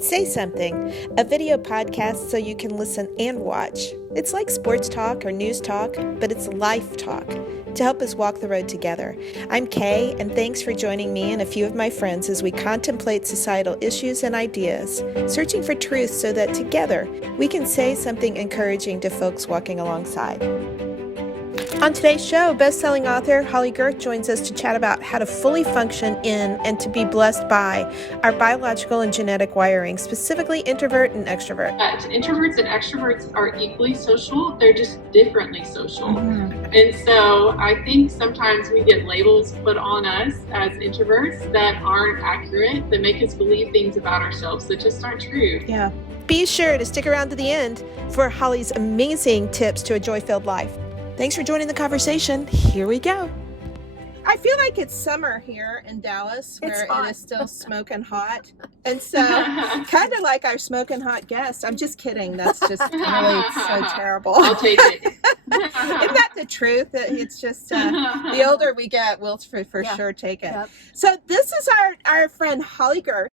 Say Something, a video podcast so you can listen and watch. It's like sports talk or news talk, but it's life talk to help us walk the road together. I'm Kay, and thanks for joining me and a few of my friends as we contemplate societal issues and ideas, searching for truth so that together we can say something encouraging to folks walking alongside. On today's show, best-selling author Holley Gerth joins us to chat about how to fully function in and to be blessed by our biological and genetic wiring, specifically introvert and extrovert. Introverts and extroverts are equally social. They're just differently social. And so I think sometimes we get labels put on us as introverts that aren't accurate, that make us believe things about ourselves that just aren't true. Yeah. Be sure to stick around to the end for Holley's amazing tips to a joy-filled life. Thanks for joining the conversation. Here we go. I feel like it's summer here in Dallas where it is still smoking hot. And so kind of like our smoking hot guest. I'm just kidding. That's just really so terrible. I'll take it. Isn't that the truth? It's just the older we get, we'll for sure take it. Yep. So this is our friend Holley Gerth.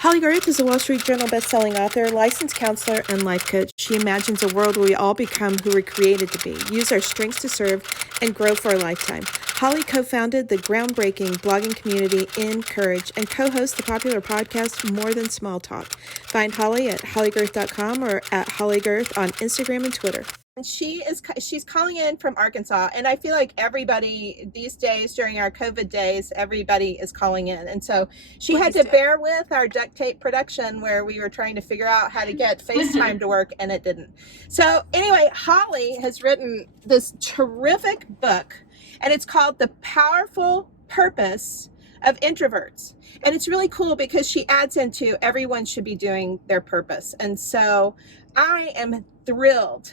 Holley Gerth is a Wall Street Journal best-selling author, licensed counselor, and life coach. She imagines a world where we all become who we're created to be, use our strengths to serve, and grow for a lifetime. Holley co-founded the groundbreaking blogging community Encourage and co-hosts the popular podcast More Than Small Talk. Find Holley at holleygerth.com or at Holley Gerth on Instagram and Twitter. And she's calling in from Arkansas, and I feel like everybody these days during our COVID days, everybody is calling in, and so she had to bear with our duct tape production where we were trying to figure out how to get FaceTime to work, and it didn't. So anyway, Holley has written this terrific book, and it's called The Powerful Purpose of Introverts. And it's really cool because she adds into everyone should be doing their purpose. And so I am thrilled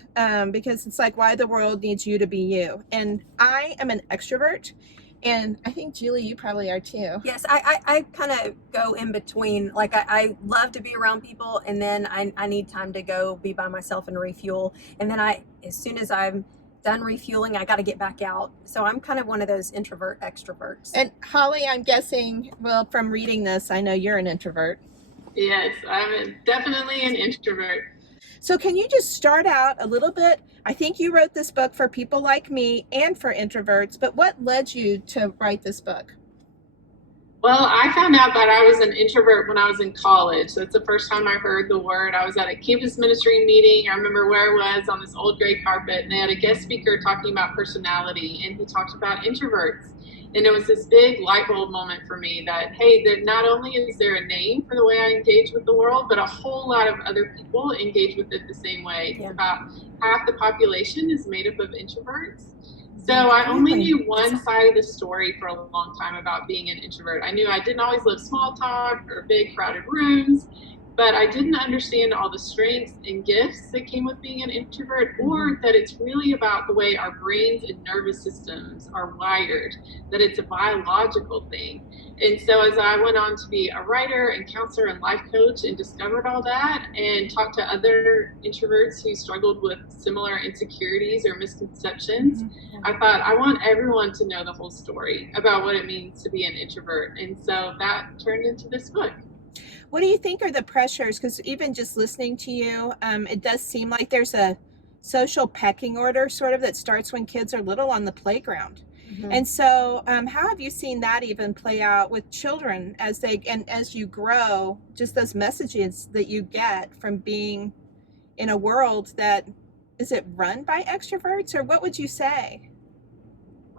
because it's like why the world needs you to be you. And I am an extrovert. And I think, Julie, you probably are too. Yes, I kind of go in between. Like, I love to be around people, and then I need time to go be by myself and refuel. And then as soon as I'm done refueling, I got to get back out. So I'm kind of one of those introvert extroverts. And Holley, I'm guessing, well, from reading this, I know you're an introvert. Yes, I'm definitely an introvert. So can you just start out a little bit? I think you wrote this book for people like me and for introverts, but what led you to write this book? Well, I found out that I was an introvert when I was in college. That's the first time I heard the word. I was at a campus ministry meeting. I remember where I was on this old gray carpet, and they had a guest speaker talking about personality, and he talked about introverts. And it was this big light bulb moment for me that, hey, that not only is there a name for the way I engage with the world, but a whole lot of other people engage with it the same way. Yeah. About half the population is made up of introverts. So I only knew one side of the story for a long time about being an introvert. I knew I didn't always love small talk or big crowded rooms, but I didn't understand all the strengths and gifts that came with being an introvert, or that it's really about the way our brains and nervous systems are wired, that it's a biological thing. And so as I went on to be a writer and counselor and life coach and discovered all that and talked to other introverts who struggled with similar insecurities or misconceptions, I thought I want everyone to know the whole story about what it means to be an introvert. And so that turned into this book. What do you think are the pressures? Because even just listening to you, it does seem like there's a social pecking order sort of that starts when kids are little on the playground. Mm-hmm. And so how have you seen that even play out with children as you grow, just those messages that you get from being in a world that, is it run by extroverts, or what would you say?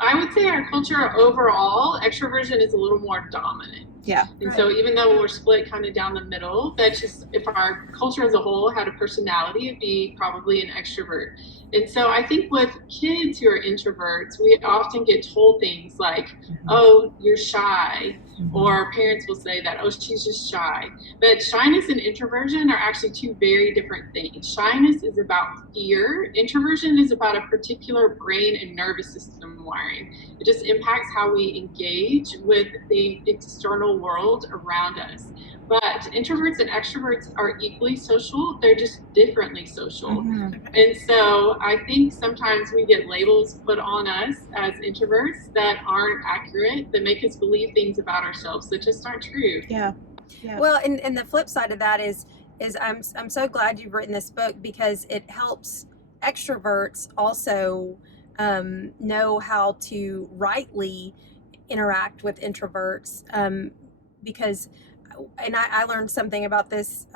I would say our culture overall, extroversion is a little more dominant. Yeah. And so even though we're split kind of down the middle, that's just, if our culture as a whole had a personality, it'd be probably an extrovert. And so I think with kids who are introverts, we often get told things like, oh, you're shy. Or parents will say that, oh, she's just shy. But shyness and introversion are actually two very different things. Shyness is about fear. Introversion is about a particular brain and nervous system wiring. It just impacts how we engage with the external world around us. But introverts and extroverts are equally social. They're just differently social. And so I think sometimes we get labels put on us as introverts that aren't accurate, that make us believe things about ourselves that just aren't true. Yeah. Well, and the flip side of that is I'm so glad you've written this book, because it helps extroverts also know how to rightly interact with introverts, because and I learned something about this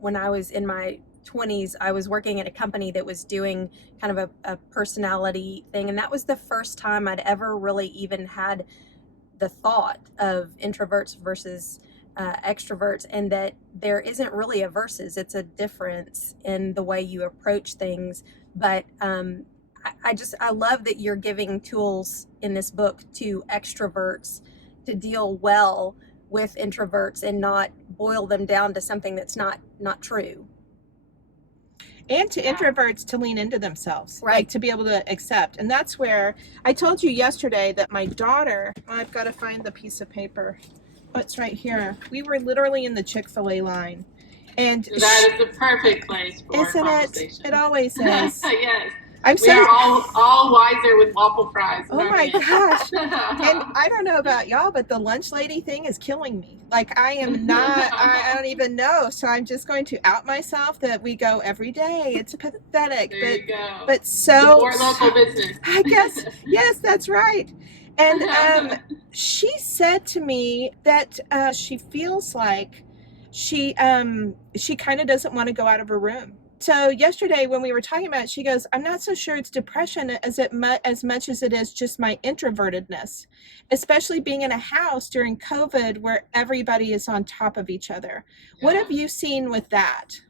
when I was in my 20s. I was working at a company that was doing kind of a personality thing, and that was the first time I'd ever really even had the thought of introverts versus extroverts, and that there isn't really a versus, it's a difference in the way you approach things. But I love that you're giving tools in this book to extroverts to deal well with introverts and not boil them down to something that's not true. And to introverts to lean into themselves, right? Like to be able to accept. And that's where I told you yesterday that my daughter, I've got to find the piece of paper. Oh, it's right here. We were literally in the Chick-fil-A line. And that is the perfect place for conversation. It always is. Yes. We are all wiser with waffle fries. Oh my gosh. And I don't know about y'all, but the lunch lady thing is killing me. Like I am not, I don't even know. So I'm just going to out myself that we go every day. It's pathetic. There you go. But so support local business. I guess, yes, that's right. And she said to me that she feels like she kind of doesn't want to go out of her room. So yesterday when we were talking about it, she goes, I'm not so sure it's depression as much as it is just my introvertedness, especially being in a house during COVID where everybody is on top of each other. Yeah. What have you seen with that?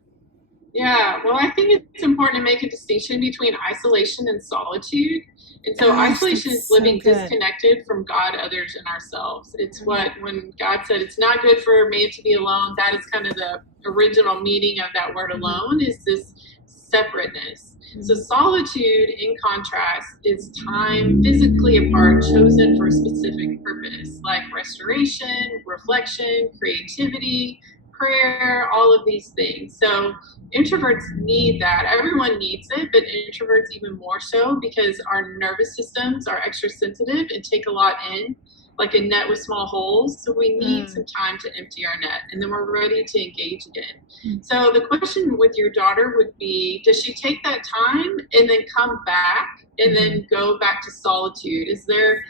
Yeah, well, I think it's important to make a distinction between isolation and solitude. And so isolation is living disconnected from God, others, and ourselves. It's when God said it's not good for man to be alone, that is kind of the original meaning of that word alone, is this separateness. So solitude, in contrast, is time physically apart, chosen for a specific purpose, like restoration, reflection, creativity, prayer, all of these things. So introverts need that. Everyone needs it, but introverts even more so, because our nervous systems are extra sensitive and take a lot in, like a net with small holes. So we need some time to empty our net, and then we're ready to engage again. So the question with your daughter would be, does she take that time and then come back and then go back to solitude? Is there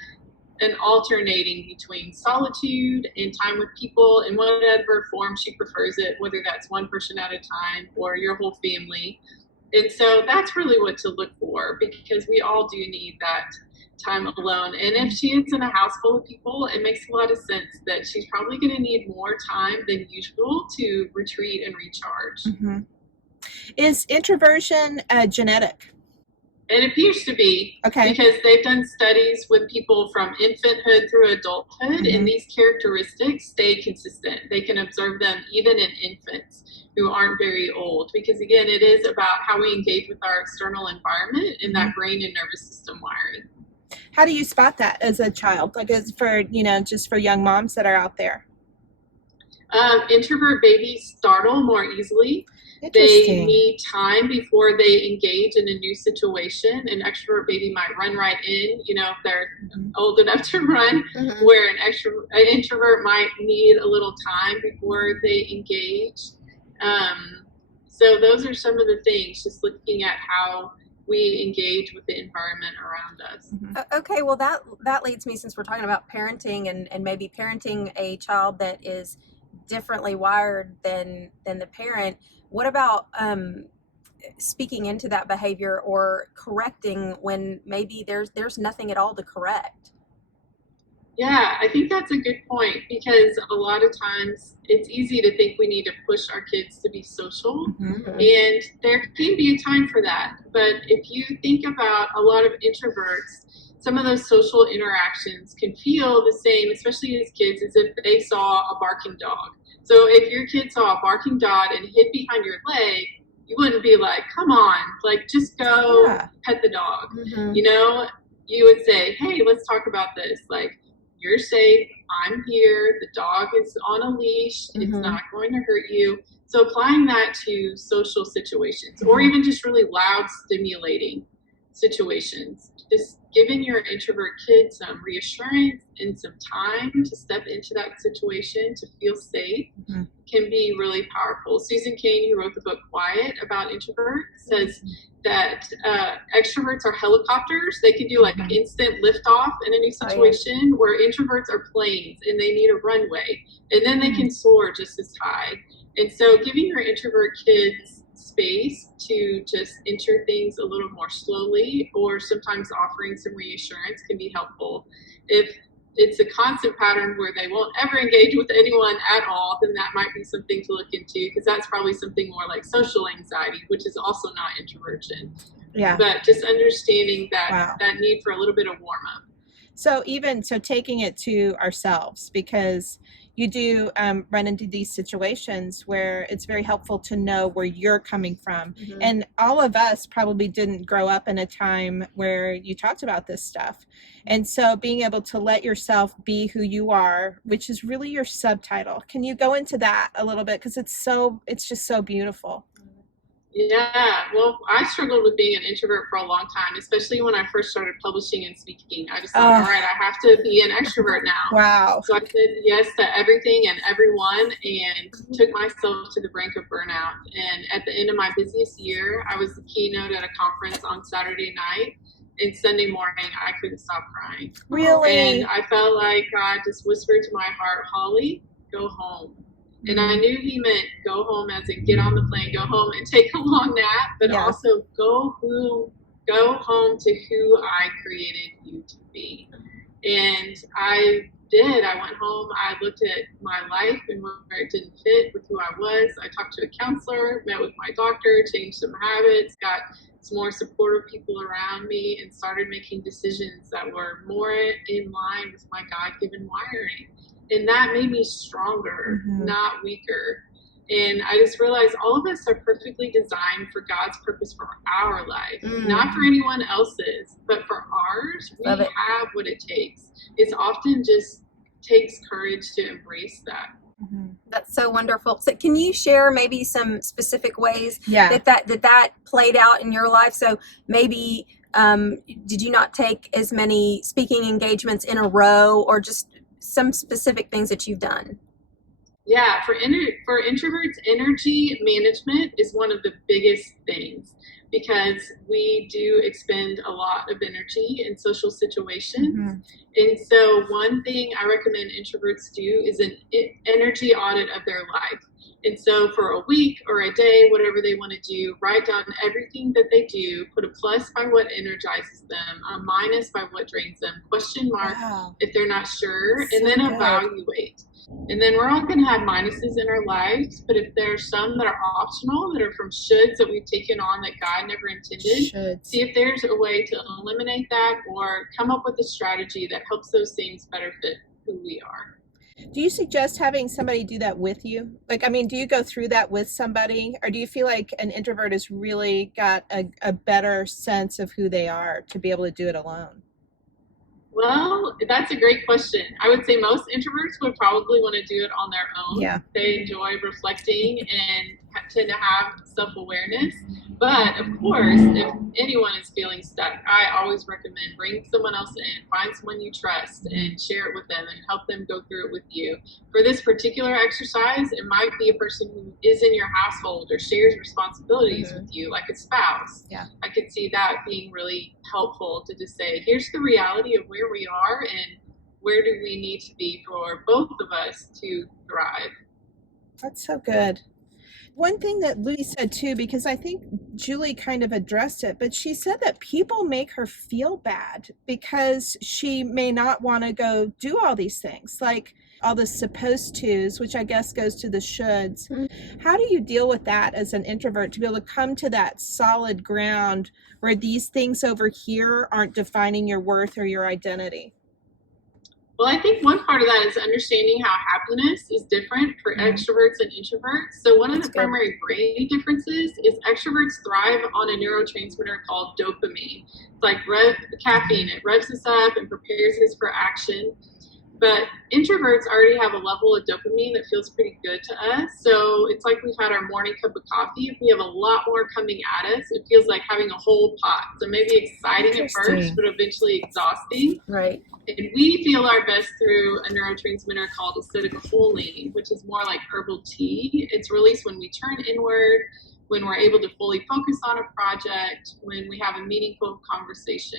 an alternating between solitude and time with people in whatever form she prefers it, whether that's one person at a time or your whole family? And so that's really what to look for, because we all do need that time alone. And if she is in a house full of people, it makes a lot of sense that she's probably going to need more time than usual to retreat and recharge. Is introversion genetic? It appears to be, because they've done studies with people from infanthood through adulthood, and these characteristics stay consistent. They can observe them even in infants who aren't very old, because again, it is about how we engage with our external environment and that brain and nervous system wiring. How do you spot that as a child? Like, as for, just for young moms that are out there? Introvert babies startle more easily. They need time before they engage in a new situation. An extrovert baby might run right in, if they're old enough to run, where an introvert might need a little time before they engage. So those are some of the things, just looking at how we engage with the environment around us. Okay, well that leads me, since we're talking about parenting and maybe parenting a child that is differently wired than the parent, what about speaking into that behavior or correcting when maybe there's nothing at all to correct? Yeah, I think that's a good point, because a lot of times it's easy to think we need to push our kids to be social, and there can be a time for that. But if you think about a lot of introverts, some of those social interactions can feel the same, especially as kids, as if they saw a barking dog. So if your kid saw a barking dog and hid behind your leg, you wouldn't be like, come on, like, just go pet the dog. You would say, hey, let's talk about this. Like, you're safe, I'm here, the dog is on a leash, it's not going to hurt you. So applying that to social situations, or even just really loud stimulating situations. Just giving your introvert kids some reassurance and some time to step into that situation to feel safe can be really powerful. Susan Cain, who wrote the book Quiet about introverts, says that extroverts are helicopters. They can do like instant liftoff in any situation, where introverts are planes and they need a runway, and then they can soar just as high. And so giving your introvert kids space to just enter things a little more slowly, or sometimes offering some reassurance, can be helpful. If it's a constant pattern where they won't ever engage with anyone at all, then that might be something to look into, because that's probably something more like social anxiety, which is also not introversion. Yeah. But just understanding that that need for a little bit of warm up. So taking it to ourselves, because you do run into these situations where it's very helpful to know where you're coming from. And all of us probably didn't grow up in a time where you talked about this stuff. And so being able to let yourself be who you are, which is really your subtitle. Can you go into that a little bit? Because it's just so beautiful. Yeah, well, I struggled with being an introvert for a long time, especially when I first started publishing and speaking. I just thought, all right, I have to be an extrovert now. Wow. So I said yes to everything and everyone, and took myself to the brink of burnout. And at the end of my busiest year, I was the keynote at a conference on Saturday night. And Sunday morning, I couldn't stop crying. Really? And I felt like God just whispered to my heart, Holley, go home. And I knew he meant go home as in get on the plane, go home and take a long nap, but also go home to who I created you to be. And I did. I went home. I looked at my life and where it didn't fit with who I was. I talked to a counselor, met with my doctor, changed some habits, got some more supportive people around me, and started making decisions that were more in line with my God-given wiring. And that made me stronger, not weaker. And I just realized all of us are perfectly designed for God's purpose for our life, not for anyone else's, but for ours. We have what it takes. It's often just takes courage to embrace that. That's so wonderful. So can you share maybe some specific ways that played out in your life? So maybe did you not take as many speaking engagements in a row, or just some specific things that you've done? Yeah, for introverts, energy management is one of the biggest things, because we do expend a lot of energy in social situations. And so one thing I recommend introverts do is an energy audit of their life. And so for a week or a day, whatever they want to do, write down everything that they do, put a plus by what energizes them, a minus by what drains them, question mark if they're not sure, and then evaluate. And then we're all going to have minuses in our lives, but if there's some that are optional, that are from shoulds that we've taken on that God never intended, see if there's a way to eliminate that, or come up with a strategy that helps those things better fit who we are. Do you suggest having somebody do that with you? Like, I mean, do you go through that with somebody, or do you feel like an introvert has really got a better sense of who they are to be able to do it alone? Well, that's a great question. I would say most introverts would probably want to do it on their own. Yeah. They enjoy reflecting and tend to have self-awareness. But of course, if anyone is feeling stuck, I always recommend bring someone else in, find someone you trust, and share it with them and help them go through it with you. For this particular exercise, it might be a person who is in your household or shares responsibilities with you, like a spouse. Yeah. I could see that being really helpful to just say, here's the reality of where we are and where do we need to be for both of us to thrive. That's so good. One thing that Lucy said too, because I think Julie kind of addressed it, but she said that people make her feel bad because she may not want to go do all these things, like all the supposed tos, which I guess goes to the shoulds. How do you deal with that as an introvert, to be able to come to that solid ground where these things over here aren't defining your worth or your identity? Well, I think one part of that is understanding how happiness is different for extroverts and introverts. So one of the primary brain differences is extroverts thrive on a neurotransmitter called dopamine. It's like caffeine. It revs us up and prepares us for action. But introverts already have a level of dopamine that feels pretty good to us. So it's like we've had our morning cup of coffee. If we have a lot more coming at us, it feels like having a whole pot. So maybe exciting at first, but eventually exhausting. Right. And we feel our best through a neurotransmitter called acetylcholine, which is more like herbal tea. It's released when we turn inward, when we're able to fully focus on a project, when we have a meaningful conversation.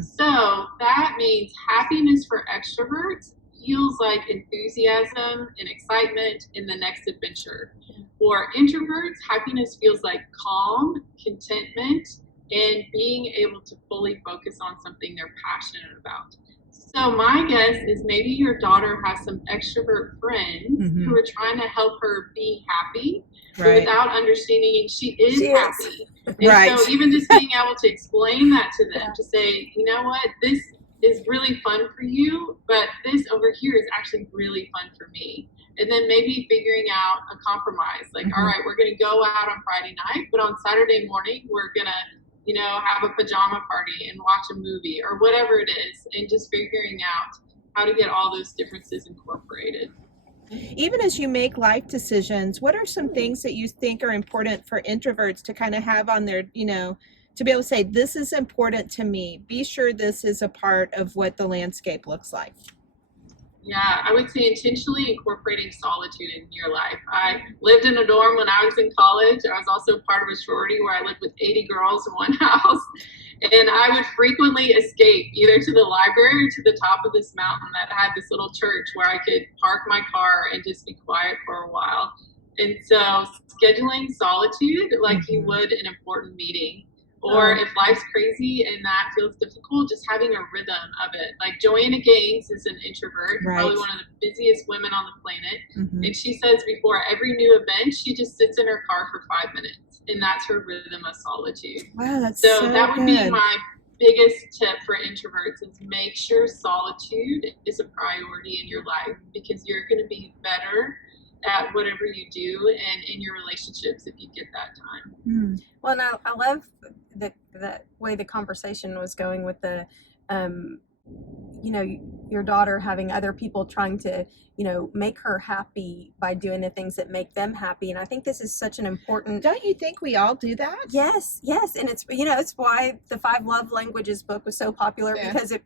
So that means happiness for extroverts feels like enthusiasm and excitement in the next adventure. For introverts, happiness feels like calm, contentment, and being able to fully focus on something they're passionate about. So my guess is maybe your daughter has some extrovert friends who are trying to help her be happy without understanding she is happy. And so even just being able to explain that to them, to say, you know what, this is really fun for you, but this over here is actually really fun for me. And then maybe figuring out a compromise, like, all right, we're going to go out on Friday night, but on Saturday morning, we're going to, you know, have a pajama party and watch a movie or whatever it is, and just figuring out how to get all those differences incorporated. Even as you make life decisions, what are some things that you think are important for introverts to kind of have on their, you know, to be able to say, this is important to me. Be sure this is a part of what the landscape looks like. Yeah, I would say intentionally incorporating solitude in your life. I lived in a dorm when I was in college. I was also part of a sorority where I lived with 80 girls in one house. And I would frequently escape either to the library or to the top of this mountain that had this little church where I could park my car and just be quiet for a while. And so scheduling solitude like you would an important meeting. Or if life's crazy and that feels difficult, just having a rhythm of it. Like Joanna Gaines is an introvert, probably one of the busiest women on the planet. And she says before every new event, she just sits in her car for 5 minutes. And that's her rhythm of solitude. Wow, that's so that would be my biggest tip for introverts is make sure solitude is a priority in your life, because you're going to be better at whatever you do and in your relationships if you get that time. Well, and I love the way the conversation was going with the, you know, your daughter having other people trying to, you know, make her happy by doing the things that make them happy. And I think this is such an important... Don't you think we all do that? Yes. And it's, you know, it's why the 5 Love Languages book was so popular, because it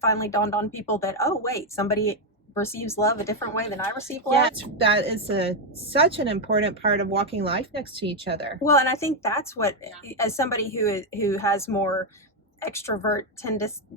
finally dawned on people that, oh, wait, somebody receives love a different way than I receive love. Yes, that is such an important part of walking life next to each other. Well, and I think that's what, as somebody who has more extrovert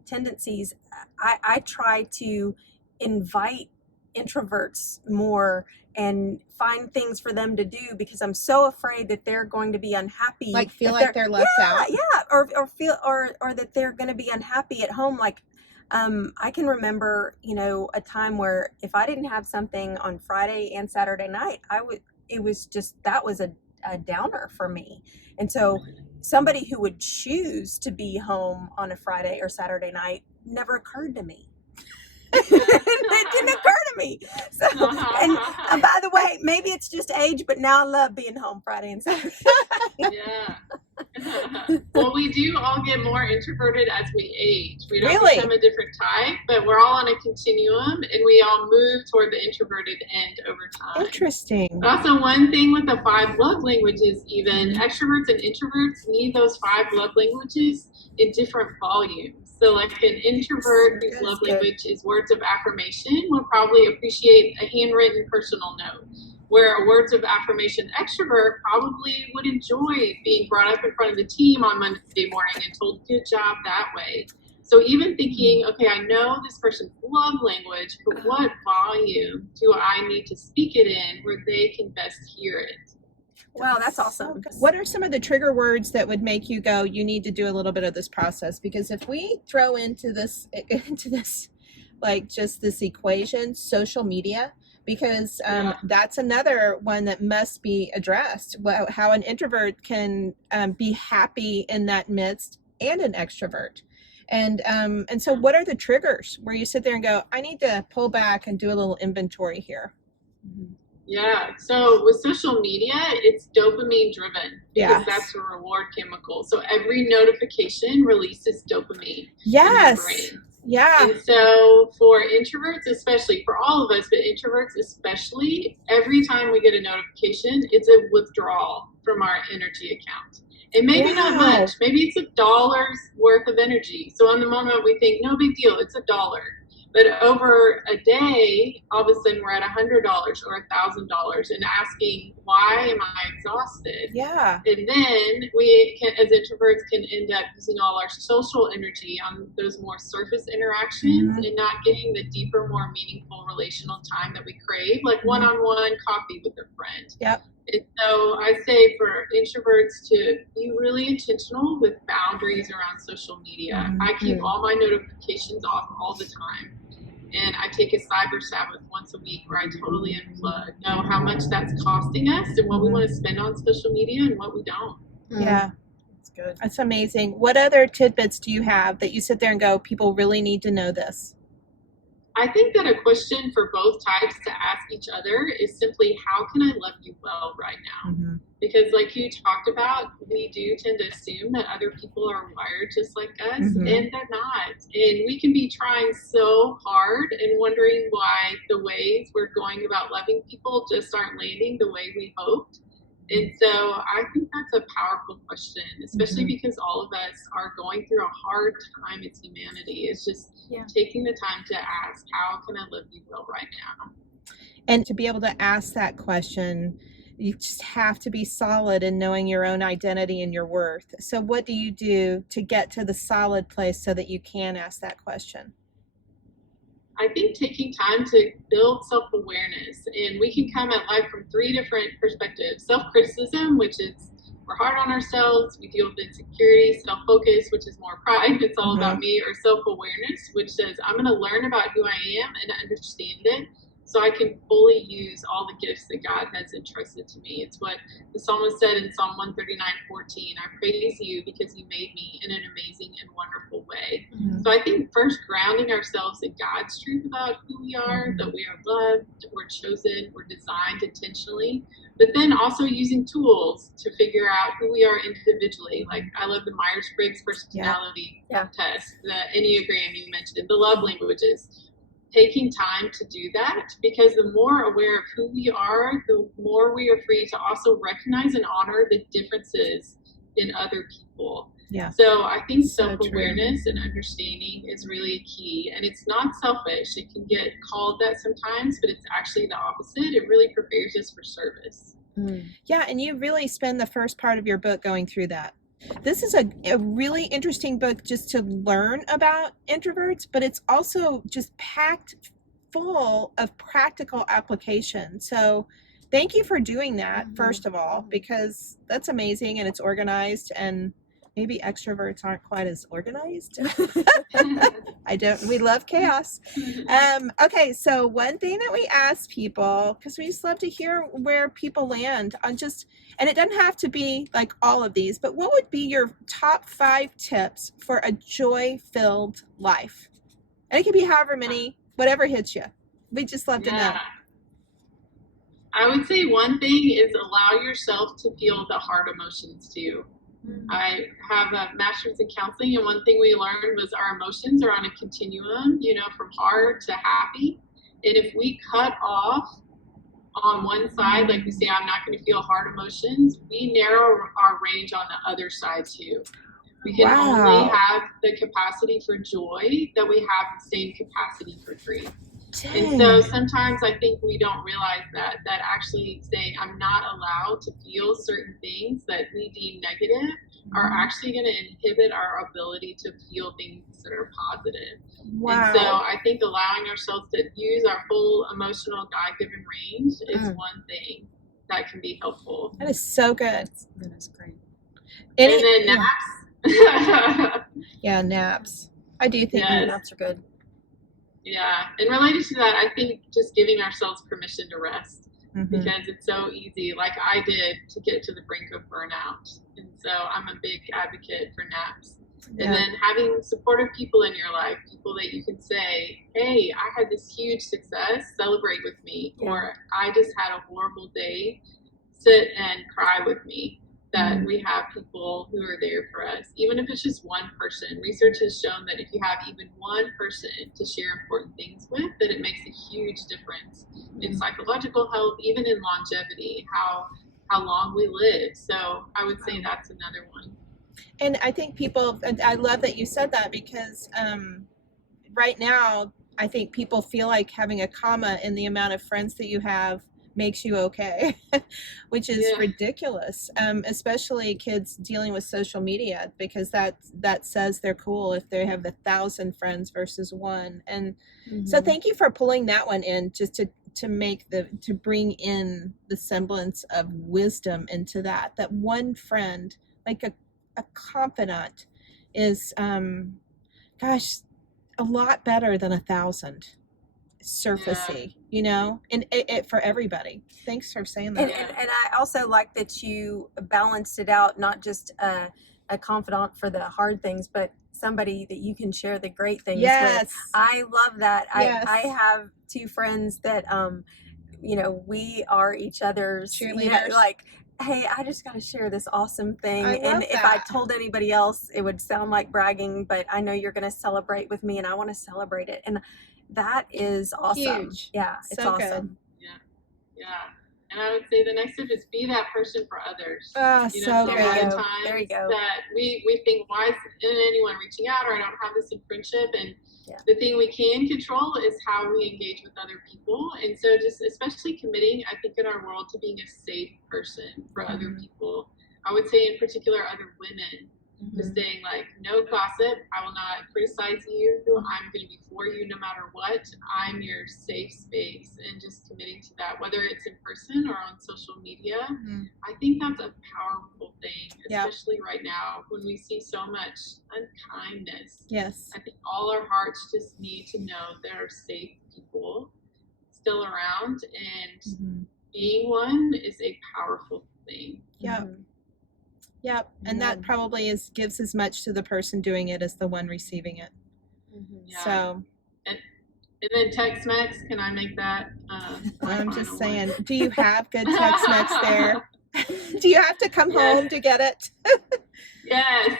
tendencies, I try to invite introverts more and find things for them to do, because I'm so afraid that they're going to be unhappy. Like feel like they're left out. Yeah, or feel or that they're going to be unhappy at home. Like I can remember, you know, a time where if I didn't have something on Friday and Saturday night, that was a downer for me. And so somebody who would choose to be home on a Friday or Saturday night never occurred to me. It didn't occur to me. So, and by the way, maybe it's just age, but now I love being home Friday and Saturday. Yeah. Well, we do all get more introverted as we age. We don't become a different type, but we're all on a continuum, and we all move toward the introverted end over time. Interesting. But also, one thing with the 5 love languages, even extroverts and introverts need those 5 love languages in different volumes. So like an introvert whose love language is words of affirmation will probably appreciate a handwritten personal note, where a words of affirmation extrovert probably would enjoy being brought up in front of the team on Monday morning and told good job that way. So even thinking, okay, I know this person's love language, but what volume do I need to speak it in where they can best hear it? Wow, that's awesome. What are some of the trigger words that would make you go, you need to do a little bit of this process? Because if we throw into this, like just this equation, social media, because that's another one that must be addressed. How an introvert can be happy in that midst and an extrovert. And so what are the triggers where you sit there and go, I need to pull back and do a little inventory here? Yeah, so with social media, it's dopamine driven because that's a reward chemical. So every notification releases dopamine in your brain. Yeah. And so for introverts, especially, for all of us, but introverts especially, every time we get a notification, it's a withdrawal from our energy account. And maybe not much. Maybe it's $1 worth of energy. So in the moment we think, no big deal, it's $1. But over a day, all of a sudden we're at $100 or $1,000 and asking, why am I exhausted? Yeah. And then we can, as introverts, can end up using all our social energy on those more surface interactions and not getting the deeper, more meaningful relational time that we crave, like one-on-one coffee with a friend. Yep. And so I say for introverts to be really intentional with boundaries around social media. I keep all my notifications off all the time. And I take a cyber Sabbath once a week where I totally unplug, know how much that's costing us and what we want to spend on social media and what we don't. Yeah. That's good. That's amazing. What other tidbits do you have that you sit there and go, people really need to know this? I think that a question for both types to ask each other is simply, how can I love you well right now? Because like you talked about, we do tend to assume that other people are wired just like us, and they're not. And we can be trying so hard and wondering why the ways we're going about loving people just aren't landing the way we hoped. And so I think that's a powerful question, especially because all of us are going through a hard time as humanity. It's just taking the time to ask, how can I love you well right now? And to be able to ask that question, you just have to be solid in knowing your own identity and your worth. So what do you do to get to the solid place so that you can ask that question? I think taking time to build self-awareness, and we can come at life from 3 different perspectives. Self-criticism, which is we're hard on ourselves, we deal with insecurity. Self-focus, which is more pride, it's all about me. Or self-awareness, which says I'm going to learn about who I am and understand it so I can fully use all the gifts that God has entrusted to me. It's what the psalmist said in Psalm 139:14, I praise you because you made me in an amazing and wonderful way. So I think first grounding ourselves in God's truth about who we are, that we are loved, we're chosen, we're designed intentionally, but then also using tools to figure out who we are individually. Like I love the Myers-Briggs personality test, the Enneagram you mentioned, the love languages. Taking time to do that, because the more aware of who we are, the more we are free to also recognize and honor the differences in other people. Yeah. So I think self-awareness and understanding is really key. And it's not selfish. It can get called that sometimes, but it's actually the opposite. It really prepares us for service. Yeah, and you really spend the first part of your book going through that. This is a really interesting book just to learn about introverts, but it's also just packed full of practical application. So thank you for doing that, first of all, because that's amazing and it's organized, and maybe extroverts aren't quite as organized. We love chaos. Okay, so one thing that we ask people, because we just love to hear where people land on and it doesn't have to be like all of these, but what would be your top 5 tips for a joy-filled life? And it can be however many, whatever hits you. We just love to know. I would say one thing is allow yourself to feel the hard emotions too. I have a master's in counseling, and one thing we learned was our emotions are on a continuum, from hard to happy. And if we cut off on one side, like we say, I'm not going to feel hard emotions, we narrow our range on the other side too. We can only have the capacity for joy that we have the same capacity for grief. And so sometimes I think we don't realize that actually saying I'm not allowed to feel certain things that we deem negative are actually going to inhibit our ability to feel things that are positive. And so I think allowing ourselves to use our full emotional God-given range is one thing that can be helpful. That is so good. That is great. And then naps. Yeah, naps. I do think naps are good. Yeah, and related to that, I think just giving ourselves permission to rest, because it's so easy, like I did, to get to the brink of burnout. And so I'm a big advocate for naps. And then having supportive people in your life, people that you can say, hey, I had this huge success, celebrate with me, or I just had a horrible day, sit and cry with me. that we have people who are there for us, even if it's just one person. Research has shown that if you have even one person to share important things with, that it makes a huge difference in psychological health, even in longevity, how long we live. So I would say that's another one. And I think I love that you said that, because right now, I think people feel like having a comma in the amount of friends that you have makes you okay, which is ridiculous, especially kids dealing with social media, because that says they're cool if they have 1,000 friends versus one. And so thank you for pulling that one in, just to bring in the semblance of wisdom into that one friend, like a confidant, is a lot better than 1,000 surfacey, and it for everybody. Thanks for saying that. And I also like that you balanced it out, not just a confidant for the hard things, but somebody that you can share the great things with. I love that. Yes. I have 2 friends that we are each other's cheerleaders. Like, hey, I just got to share this awesome thing. And if I told anybody else, it would sound like bragging, but I know you're going to celebrate with me, and I want to celebrate it. And that is awesome. Huge. Yeah, it's so awesome. Good. Yeah. And I would say the next step is be that person for others. Oh, so good. There you go. That we think, why isn't anyone reaching out, or I don't have this in friendship? And the thing we can control is how we engage with other people. And so just especially committing, I think, in our world, to being a safe person for other people. I would say in particular other women, just saying like, no gossip, I will not criticize you, I'm going to be for you no matter what, I'm your safe space, and just committing to that, whether it's in person or on social media. I think that's a powerful thing, especially right now when we see so much unkindness. Yes. I think all our hearts just need to know there are safe people still around, and being one is a powerful thing. Yep, and that probably gives as much to the person doing it as the one receiving it. So, and then Tex-Mex, can I make that? I'm just saying, do you have good Tex-Mex there? Do you have to come home to get it? Yes.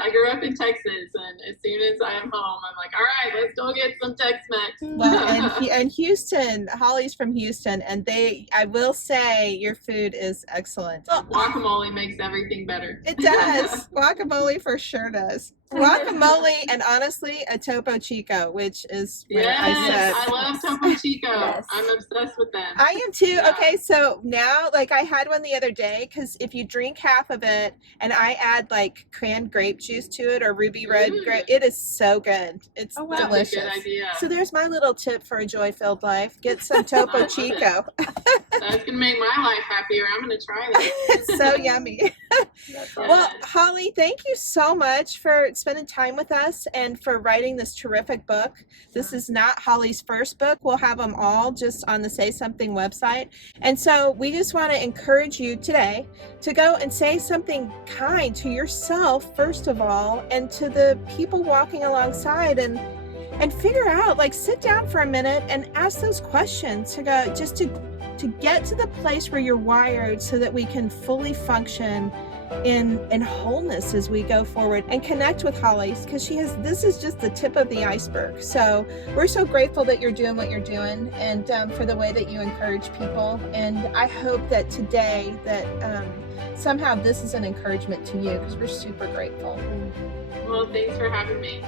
I grew up in Texas, and as soon as I am home, I'm like, all right, let's go get some Tex-Mex. Well, and Houston, Holley's from Houston, and I will say your food is excellent. Guacamole makes everything better. It does. Guacamole for sure does. Guacamole, and honestly, a Topo Chico, which is what I said. I love Topo Chico. I'm obsessed with them. I am too. Yeah. Okay, so now, like, I had one the other day, because if you drink half of it and I add like canned grape juice to it, or ruby red grape, it is so good. It's delicious. That's a good idea. So there's my little tip for a joy-filled life: get some Topo Chico. That's gonna make my life happier. I'm gonna try that. It's so yummy. Well, Holley, thank you so much for spending time with us and for writing this terrific book. This is not Holley's first book. We'll have them all just on the Say Something website. And so we just want to encourage you today to go and say something kind to yourself, first of all, and to the people walking alongside, and figure out, like, sit down for a minute and ask those questions to go, just to get to the place where you're wired, so that we can fully function in wholeness as we go forward, and connect with Holley, because this is just the tip of the iceberg. So we're so grateful that you're doing what you're doing, and for the way that you encourage people. And I hope that today that somehow this is an encouragement to you, because we're super grateful. Well, thanks for having me.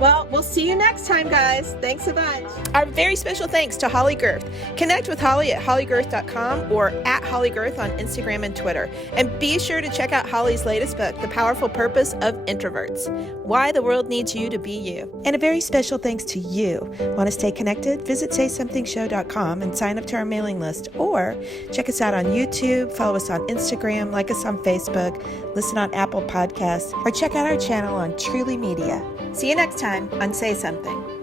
Well, we'll see you next time, guys. Thanks a bunch. Our very special thanks to Holley Gerth. Connect with Holley at holleygerth.com or at Holley Gerth on Instagram and Twitter. And be sure to check out Holley's latest book, The Powerful Purpose of Introverts: Why the World Needs You to Be You. And a very special thanks to you. Want to stay connected? Visit SaySomethingShow.com and sign up to our mailing list. Or check us out on YouTube, follow us on Instagram, like us on Facebook, listen on Apple Podcasts, or check out our channel on Truly Media. See you next time on Say Something.